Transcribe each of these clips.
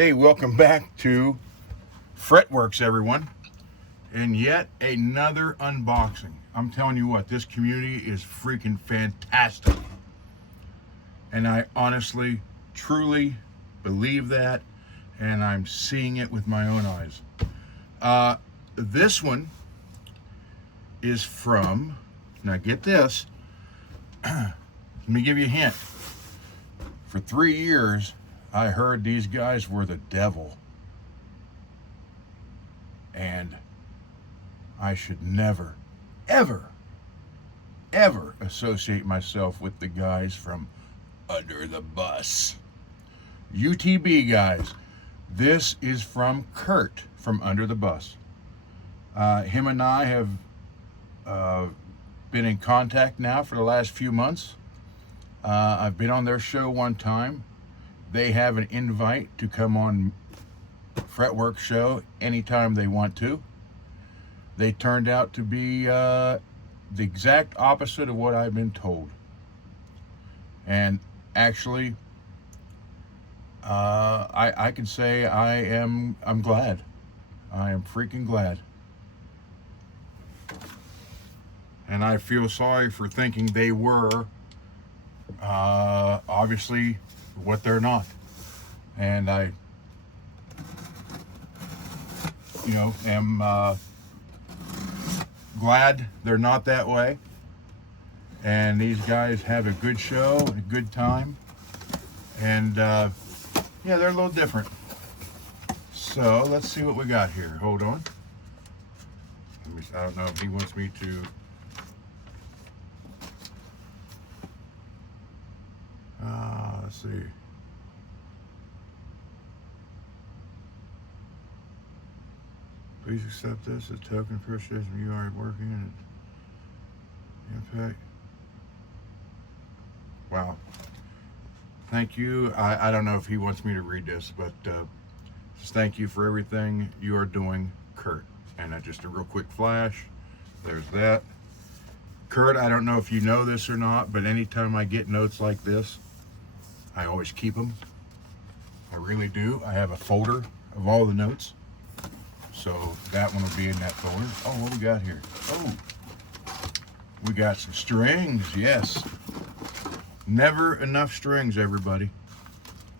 Hey, welcome back to Fretworks, everyone, and yet another unboxing. I'm telling you what, this community is freaking fantastic, and I honestly, truly believe that, and I'm seeing it with my own eyes. This one is from, now get this, let me give you a hint. For 3 years, I heard these guys were the devil. And I should never, ever, ever associate myself with the guys from Under the Bus. UTB guys. This is from Kurt from Under the Bus. Him and I have been in contact now for the last few months. I've been on their show one time. They have an invite to come on Fretworks show anytime they want to. They turned out to be the exact opposite of what I've been told. And actually, I can say I'm glad. I am freaking glad. And I feel sorry for thinking they were obviously what they're not. And I, am glad they're not that way. And these guys have a good show, a good time. And yeah, they're a little different. So let's see what we got here. Hold on. I don't know if he wants me to. Let's see. Please accept this as token appreciation you are working in impact. Wow. Thank you. I don't know if he wants me to read this, but just thank you for everything you are doing, Kurt. And just a real quick flash. There's that. Kurt, I don't know if you know this or not, but anytime I get notes like this, I always keep them. I really do. I have a folder of all the notes. So that one will be in that folder. Oh, what we got here? Oh, we got some strings. Yes. Never enough strings, everybody.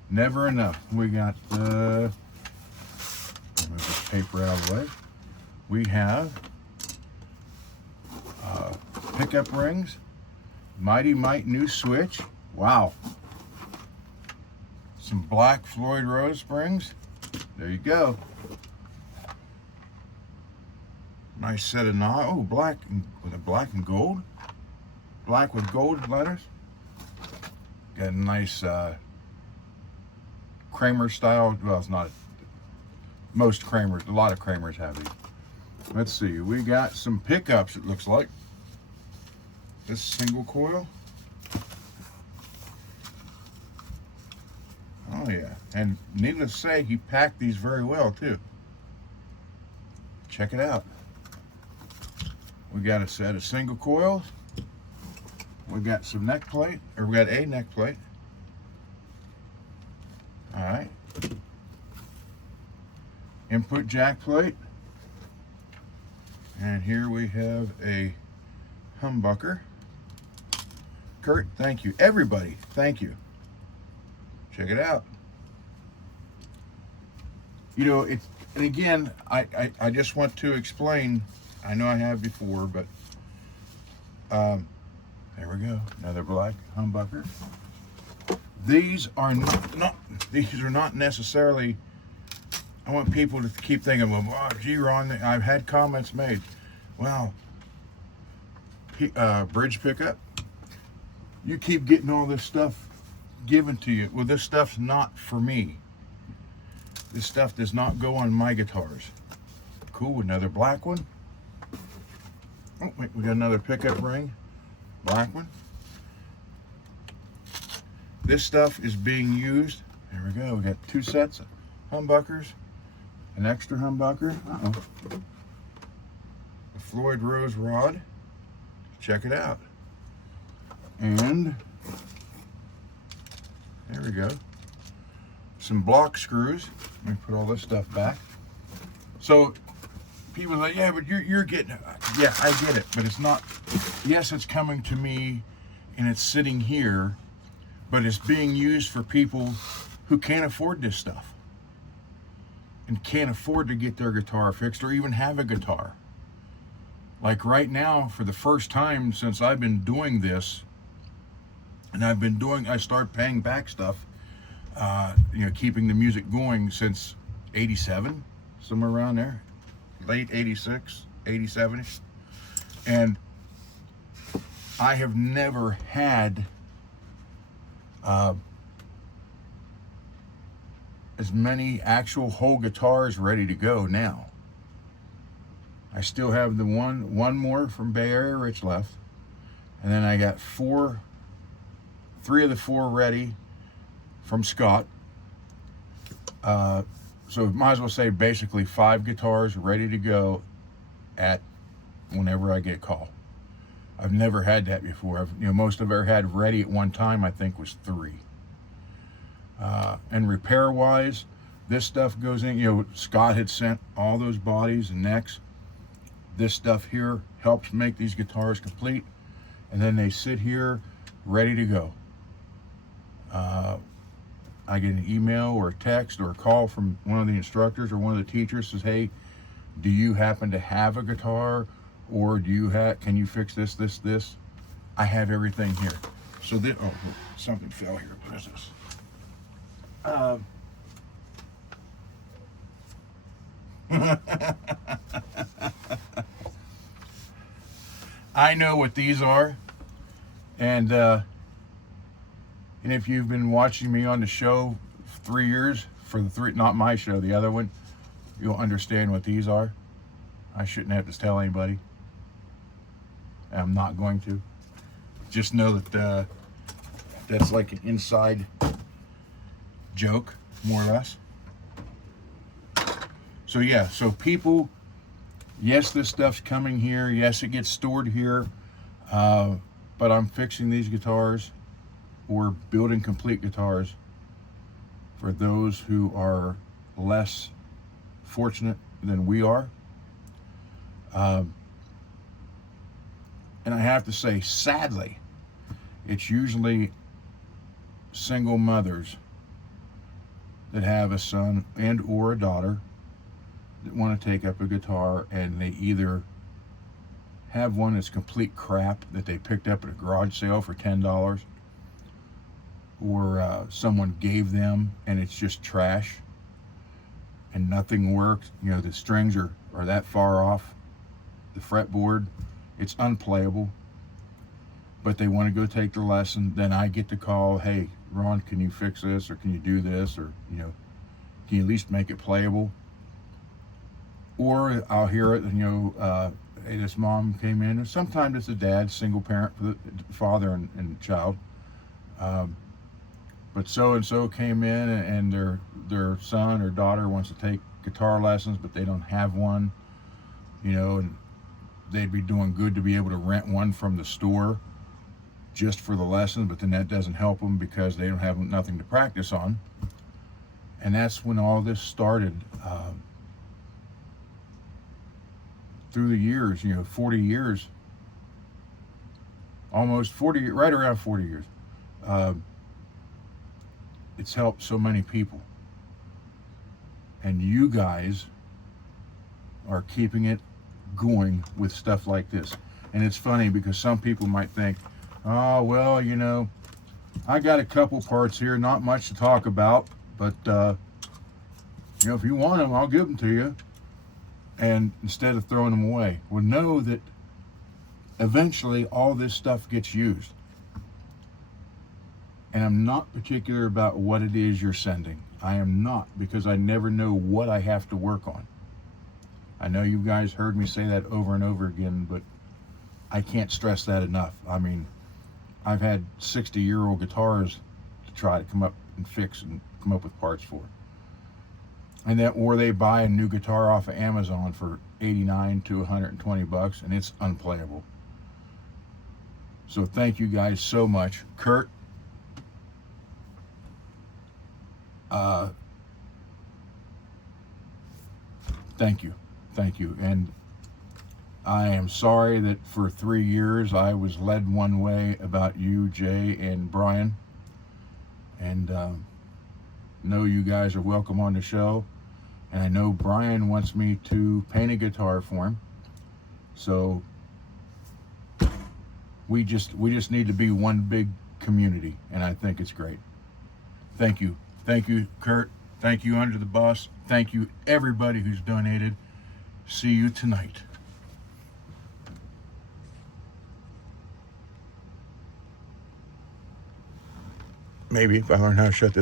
Never enough. We got, move this paper out of the way. We have pickup rings. Mighty Mite new switch. Wow. Some black Floyd Rose springs. There you go. Nice set of knobs. Oh, black with a black and gold. Black with gold letters. Got a nice Kramer style. Well, it's not. Most Kramers, a lot of Kramers have these. Let's see. We got some pickups. It looks like this single coil. Oh yeah, and needless to say, he packed these very well too. Check it out. We got a set of single coils. We got some neck plate, or we got a neck plate. All right. Input jack plate. And here we have a humbucker. Kurt, thank you. Everybody, thank you. Check it out. It's, and again, I just want to explain, I know I have before, but there we go. Another black humbucker. These are not necessarily, I want people to keep thinking, well, oh, gee, Ron, I've had comments made. Well, bridge pickup, you keep getting all this stuff given to you. Well, this stuff's not for me. This stuff does not go on my guitars. Cool, another black one. Oh, wait, we got another pickup ring. Black one. This stuff is being used. There we go. We got 2 sets of humbuckers. An extra humbucker. A Floyd Rose rod. Check it out. And there we go. some block screws. Let me put all this stuff back. So people are like, yeah, but you're getting it. Yeah, I get it, but it's not. Yes, it's coming to me and it's sitting here, but it's being used for people who can't afford this stuff and can't afford to get their guitar fixed or even have a guitar. Like right now, for the first time since I've been doing this, and I started paying back stuff, keeping the music going since 87, somewhere around there, late 86, 87. And I have never had as many actual whole guitars ready to go now. I still have the one more from Bay Area Rich left, and then I got three of the four ready from Scott. So might as well say basically 5 guitars ready to go at whenever I get a call. I've never had that before. Most I've ever had ready at one time, I think, was 3. And repair-wise, this stuff goes in. Scott had sent all those bodies and necks. This stuff here helps make these guitars complete, and then they sit here ready to go. I get an email or a text or a call from one of the instructors or one of the teachers, says, hey, do you happen to have a guitar, or can you fix this? I have everything here. So this, something fell here. What is this? I know what these are, and if you've been watching me on the show 3 years, not my show, the other one, you'll understand what these are. I shouldn't have to tell anybody. I'm not going to. Just know that that's like an inside joke, more or less. So yeah, so people, yes, this stuff's coming here. Yes, it gets stored here. But I'm fixing these guitars or building complete guitars for those who are less fortunate than we are. And I have to say, sadly, it's usually single mothers that have a son and or a daughter that want to take up a guitar, and they either have one that's complete crap that they picked up at a garage sale for $10, or someone gave them and it's just trash and nothing works. The strings are that far off the fretboard, it's unplayable, but they want to go take the lesson. Then I get the call, hey Ron, can you fix this, or can you do this, or can you at least make it playable? Or I'll hear it, hey, this mom came in, or sometimes it's a dad, single parent for the father and child, but so and so came in and their son or daughter wants to take guitar lessons, but they don't have one, and they'd be doing good to be able to rent one from the store just for the lessons, but then that doesn't help them because they don't have nothing to practice on. And that's when all this started. Through the years, 40 years, almost 40, right around 40 years, it's helped so many people. And you guys are keeping it going with stuff like this. And it's funny because some people might think, oh, well, I got a couple parts here, not much to talk about, but, if you want them, I'll give them to you. And instead of throwing them away, well, know that eventually all this stuff gets used. And I'm not particular about what it is you're sending. I am not, because I never know what I have to work on. I know you guys heard me say that over and over again, but I can't stress that enough. I mean, I've had 60-year-old guitars to try to come up and fix and come up with parts for. Or they buy a new guitar off of Amazon for $89 to $120, and it's unplayable. So thank you guys so much. Kurt, thank you. And I am sorry that for 3 years I was led one way about you, Jay and Brian. And know you guys are welcome on the show. And I know Brian wants me to paint a guitar for him. So we just need to be one big community, and I think it's great. Thank you, Kurt. Thank you, Under the Bus. Thank you, everybody who's donated. See you tonight. Maybe if I learn how to shut this.